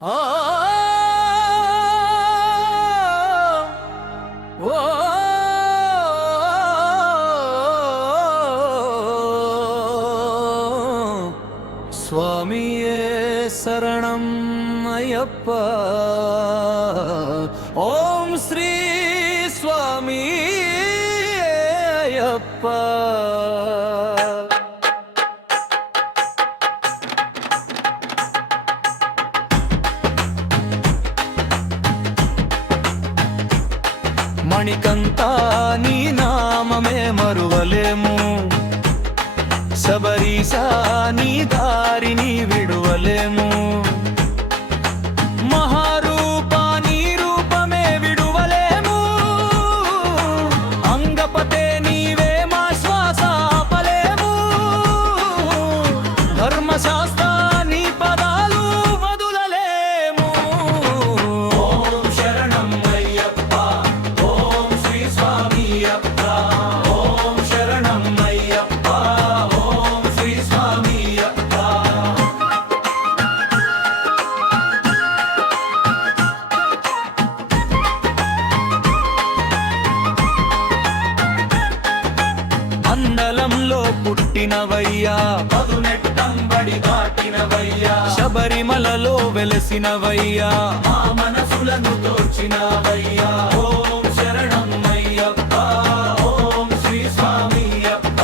ఓ ఓ స్వామియే శరణం అయ్యప్ప. ఓం శ్రీ స్వామి అయ్యప్ప. మణికంతా నీ నామమే మరువలేము, శబరీశా నీ దారిని విడువలేము. మహారూపా నీ రూపమే విడువలేము, అంగపతే నీవే మా శ్వాస ఆపలేము. ధర్మశాస్త్ర నీ పదాలు వదులలేము. ఓం శరణం అయ్యప్ప, ఓం శ్రీ స్వామి అప్ప. ఓం శరణం అయ్యప్ప, ఓం శ్రీ స్వామి అప్ప. అందలంలో పుట్టినవయ్యా, పదునెట్టంబడి దాటినవయ్యా. శబరిమలలో వెలసినవయ్యా, మా మనసులను దోచినవయ్యా. ఓం శరణం అయ్యప్ప, ఓం శ్రీ స్వామి అప్ప.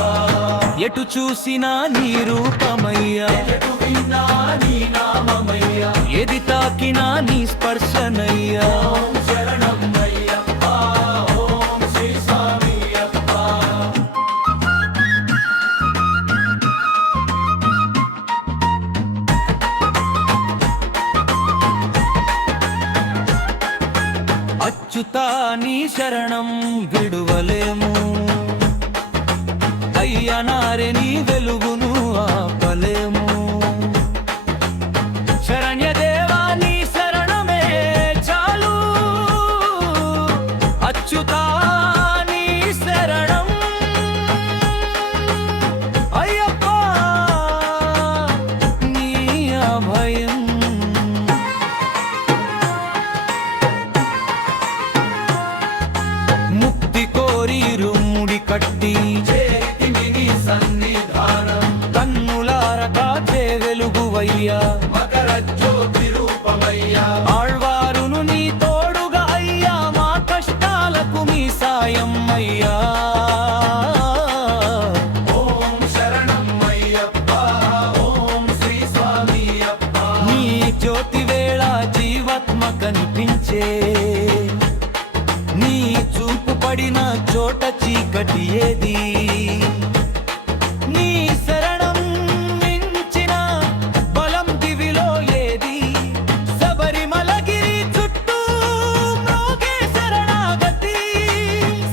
ఎటు చూసినా నీ రూపమయ్యా, ఎటు విన్నా నీ నామమయ్యా. ఏది తాకినా నీ స్పర్శనయ్యా. ఓం శరణం అయ్యప్ప, ఓం శ్రీ స్వామి అప్ప. అచ్యుతా నీ శరణం విడువలేము, అయ్యనారే నీ వెలుగును ఆపలేము. శరణ్యదేవా నీ శరణమే చాలు, అచ్యుతా నీ శరణం. అయ్యప్ప నీ అభయం. ముక్తి కోరి రుముడి కట్టి చేతిని నీ సన్నిధానం. కన్నులార కాచే వెలుగువయ్యా, మకర జ్యోతి రూపమయ్యా. ఆళ్వారును నీ తోడుగా అయ్యా, మా కష్టాలకు మీ సాయం అయ్యా. ఓం శరణం అయ్యప్ప, ఓం శ్రీ స్వామి అప్ప. నీ జ్యోతి వేళ జీవాత్మ కనిపించే, నీ చూపు పడిన చోట చీకటి ఏది. నీ శరణం మించిన బలం దివిలో ఏది. శబరిమలగిరి చుట్టూ మ్రోగే శరణాగతి,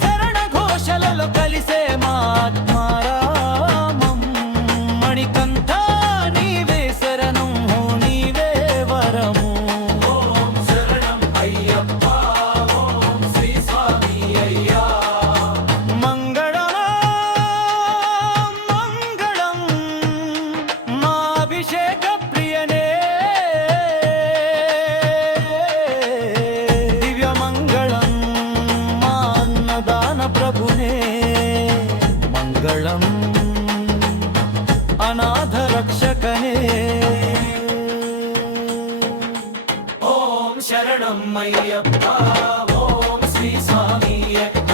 శరణ ఘోషలలో కలిసే మా ఆత్మారామం. మణికంఠా నీవే శరణం, నీవే వరము. ఓం శరణం అయ్యప్ప, ఓం శ్రీ స్వామి అయ్యా. మంగళం మంగళం మా అభిషేక ప్రియనే, దివ్య మంగళం మా అన్నదాన ప్రభునే. మంగళం అనాథ రక్షకనే. ఓం శరణం అయ్యప్ప, ఓం శ్రీ స్వామి అయ్యప్ప.